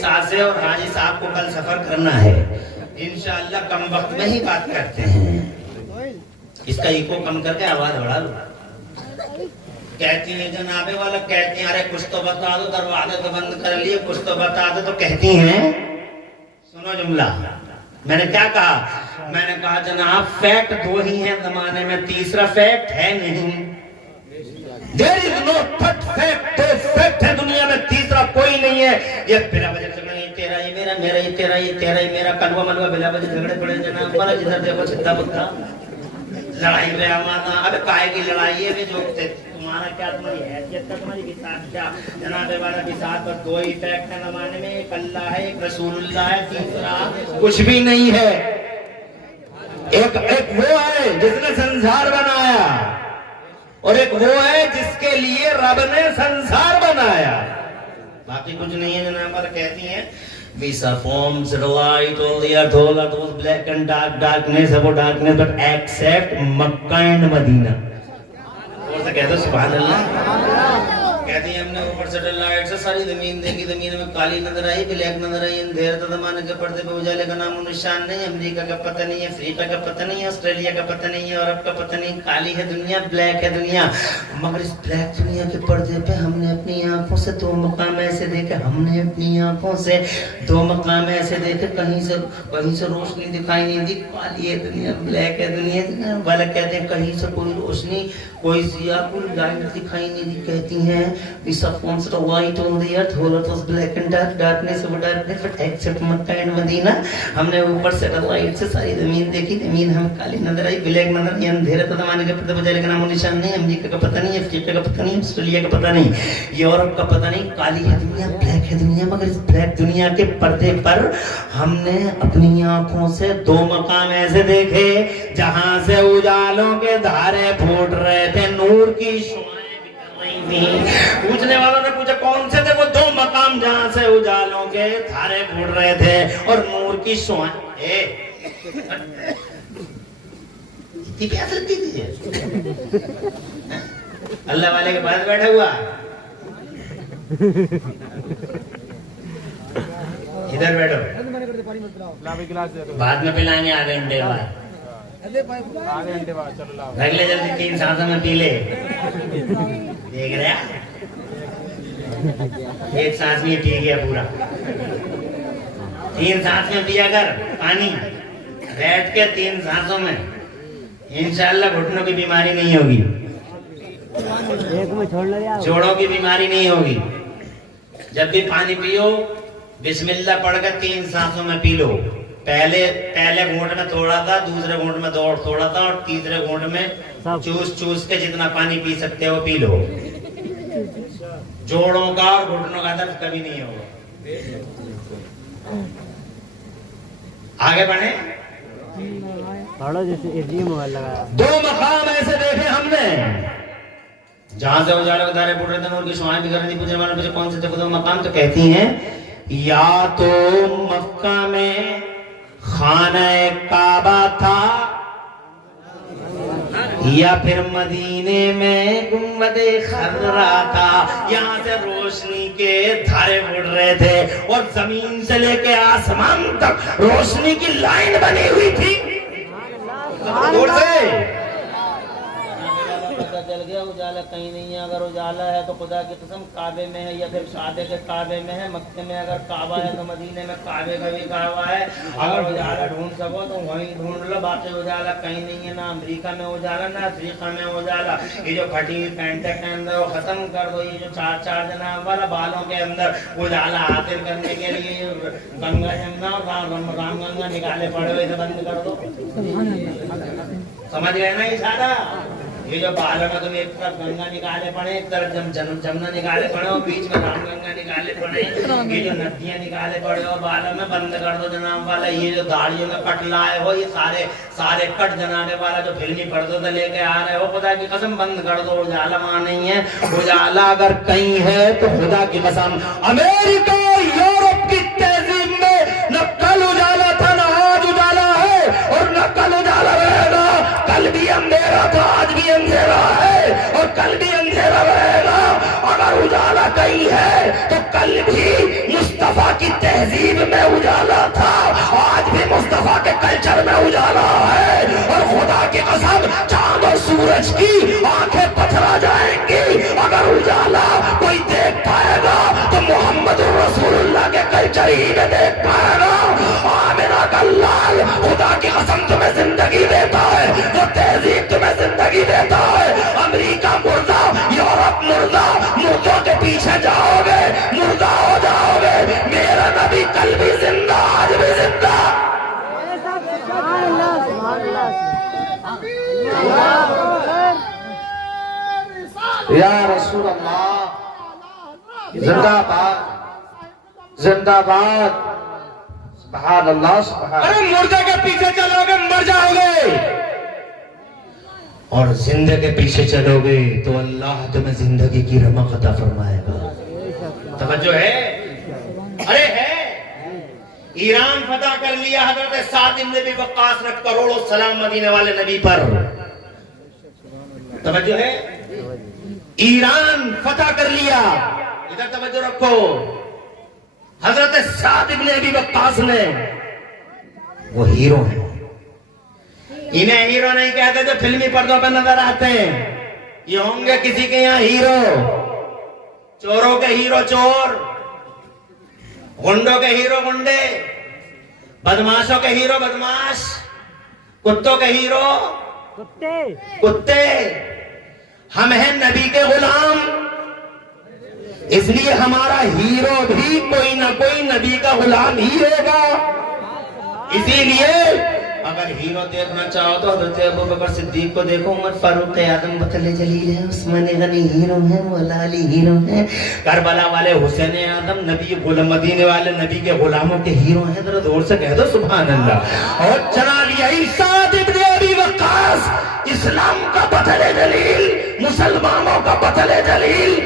साथ से, और हाजी साहब को कल सफर करना है इंशाअल्लाह। कम वक्त में ही बात करते हैं। इसका इको कम करके आवाज बढ़ा लो। कहती है जनाबे वाला, कहती हैं अरे कुछ तो बता दो, दरवाजे तो बंद कर लिए, कुछ तो बता दो। तो कहती हैं, सुनो जुमला, मैंने क्या कहा? मैंने कहा जनाब फैक्ट दो ही हैं जमाने में, तीसरा फैक्ट है नहीं। There is no third fact, दो फैक्ट है दुनिया में, तीसरा कोई नहीं है। ये बिला वजह झगड़ा, ये तेरा ये मेरा, मेरा ये तेरा, ये तेरा ये मेरा, कलवा मलवा बिला वजह झगड़े पड़े जनाब वाला। जिधर देखो छिद्दा बुद्धा लड़ाई में आमाना। अबे काहे की लड़ाई है? जो तुम्हारा क्या, तुम्हारी हैसियत का, तुम्हारी बिसात क्या? जनाबे वाला बिसात पर दो ही फैक्ट है जमाने में, एक अल्लाह है, एक रसूलुल्लाह है, तीसरा कुछ भी नहीं है। एक वो है जिसने संसार बनाया, और एक वो है जिसके लिए रब ने संसार बनाया, बाकी कुछ नहीं है। जनाब पर कहती हैं we saw forms of light all the earth, all that was black and dark, darkness about darkness, but except Makkah and Medina। और से कहते सुभान अल्लाह। कहती है हमने ऊपर से लाइट से सारी जमीन देखी, जमीन में काली नजर आई, ब्लैक नजर आई। अंधेरे तो जमाने के पर्दे पे उजाले का नाम निशान नहीं। अमेरिका का पता नहीं है, अफ्रीका का पता नहीं है, ऑस्ट्रेलिया का पता नहीं है, यूरोप का पता नहीं। काली है दुनिया, ब्लैक है दुनिया। मगर इस ब्लैक दुनिया के पर्दे पे हमने अपनी आंखों से दो मकाम ऐसे देखे, हमने अपनी आंखों से दो मकाम ऐसे देखे, कहीं से रोशनी दिखाई नहीं दी। काली है दुनिया, ब्लैक है दुनिया वाला। कहते हैं कहीं से कोई रोशनी, कोई सिया, कोई लाइट दिखाई नहीं दी। कहती हैं we saw forms of light on the earth, whole earth was black and dark, darkness over darkness, but except Makkah and Medina। हमने ऊपर से लाइट से सारी जमीन देखी, जमीन हमें काली नजर आई, ब्लैक नजर आई। अंधेरे तो जमाने के पर्दे बजाले का नाम निशान नहीं। अमेरिका का पता नहीं, अफ्रीका का पता नहीं, ऑस्ट्रेलिया का पता नहीं, यूरोप का पता नहीं। काली है दुनिया, ब्लैक है दुनिया। मगर इस ब्लैक दुनिया के पर्दे पर हमने अपनी आंखों से दो मकाम ऐसे देखे जहां से उजालों के धारे फूट रहे थे, नूर की पूछने वालों ने पूछा कौन से थे वो दो मकाम जहां से उजालों के धारे फूट रहे थे और नूर की शुआएं। प्यास लगती थी अल्लाह वाले के पास बैठा हुआ, इधर बैठो, बाद में पिलाएंगे आधे घंटे बाद, रख ले जल्दी, 3 सांसों में पी ले। देख रहे एक सांस में पी गया पूरा, 3 सांस में पिया कर पानी, बैठ के 3 सांसों में, इंशाअल्लाह घुटनों की बीमारी नहीं होगी, जोड़ों की बीमारी नहीं होगी। जब भी पानी पियो बिस्मिल्लाह पढ़कर 3 सांसों में पी लो। पहले घूंट में थोड़ा था, दूसरे घूंट में थोड़ा था, और तीसरे घूंट में चूस के जितना पानी पी सकते हो पी लो। जोड़ों का और घुटनों का दर्द कभी नहीं होगा। आगे बढ़े, दो मकाम ऐसे देखे हमने जहां से उजाले को धारे फूट रहे थे, उनकी शुआएं भी कर रही थी। पूछने वाले मुझे कौन से थे दो मकाम? तो कहती हैं या तो मक्का में खाना काबा था, या फिर मदीने में गुम्बदे खर्रा था। यहाँ से रोशनी के धारे उड़ रहे थे और जमीन से लेके आसमान तक रोशनी की लाइन बनी हुई थी। दूर से पता चल गया उजाला कहीं नहीं है। अगर उजाला है तो खुदा की कसम काबे में है, या फिर काबे के काबे में है। मक्के में अगर काबा है तो मदीने में काबे का भी काबा है। अगर उजाला ढूंढ सको तो वहीं ढूंढ लो, बाकी उजाला कहीं नहीं है। ना अमेरिका में उजाला, ना अफ्रीका में उजाला। ये जो फटी पैंट के अंदर वो खत्म कर दो। ये जो 4 जनाब वाला बालों के अंदर उजाला हासिल करने के लिए गंगा जमुना राम गंगा निकाले पड़े हुए बंद कर दो। समझ गए ना इशारा? ये जो बालों में तुम एक तरफ गंगा निकाले पड़े, एक तरफ जमुना निकाले पड़े और बीच में राम गंगा निकाले पड़े, ये जो नदियां निकाले पड़े हो बालों में, बंद कर दो जनाब वाला। ये जो दाढ़ियों में कट लाए हो, ये सारे कट जनाने वाला जो फिल्मी पर्दों से लेके आ रहे हो, खुदा की कसम बंद कर दो। उजाला वहां नहीं है। उजाला अगर कहीं है तो खुदा की कसम अमेरिका यूरोप की तहजीब में न कल उजाला था, न आज उजाला है, और न कल उजाला रहेगा। कल भी अंधेरा था, आज भी अंधेरा है, और कल भी अंधेरा रहेगा। अगर उजाला कहीं है तो कल भी मुस्तफा की तहजीब में उजाला था, आज भी मुस्तफा के कल्चर में उजाला है। और खुदा की कसम चांद और सूरज की आंखें पथरा जाएंगी, अगर उजाला कोई देख पाएगा तो मोहम्मद रसूलुल्लाह के कल्चर ही में देख पाएगा। आमिना का लाल खुदा की कसम तुम्हें जिंदगी देता है, वो तहजीब तुम्हें जिंदगी देता है। अमेरिका मुर्दा, यूरोप मुर्दा, मुर्दों के पीछे जाओगे मुर्दा हो जाओगे। मेरा नबी कल भी जिंदा, आज भी जिंदा। या रसूल अल्लाह, जिंदाबाद जिंदाबाद। सुभान अल्लाह सुभान। अरे मुर्दे के पीछे चलोगे मर जाओगे, और जिंदे के पीछे चलोगे तो अल्लाह तुम्हें जिंदगी की रमक अता फरमाएगा। तवज्जो है? अरे है, ईरान फतह कर लिया हजरत साद इब्न अबी वक्कास ने, करोड़ों सलाम मदीने वाले नबी पर। तवज्जो है? ईरान फतह कर लिया, इधर तवज्जो रखो। हजरत साद इब्न अबी वक्कास ने, वो हीरो हैं। इन्हें हीरो नहीं कहते जो फिल्मी पर्दों पर नजर आते हैं, ये होंगे किसी के यहाँ हीरो। चोरों के हीरो चोर, गुंडों के हीरो गुंडे, बदमाशों के हीरो बदमाश, कुत्तों के हीरो कुत्ते। हम हैं नबी के गुलाम, इसलिए हमारा हीरो भी कोई ना कोई नबी का गुलाम ही होगा। इसीलिए अगर हीरो देखना चाहो तो हज़रत अबू बकर सिद्दीक को देखो, उमर फारूक आजम बतले जलील है, उस्मान गनी हीरो है, मौला अली हीरो है, करबला वाले हुसैन आजम नबी मदीने वाले नबी के गुलामों के हीरो हैं। जरा जोर से कह दो सुभान अल्लाह। और जनाब यही साद इब्न अबी वक्कास इस्लाम का बतले जलील, मुसलमानों का बतले जलील।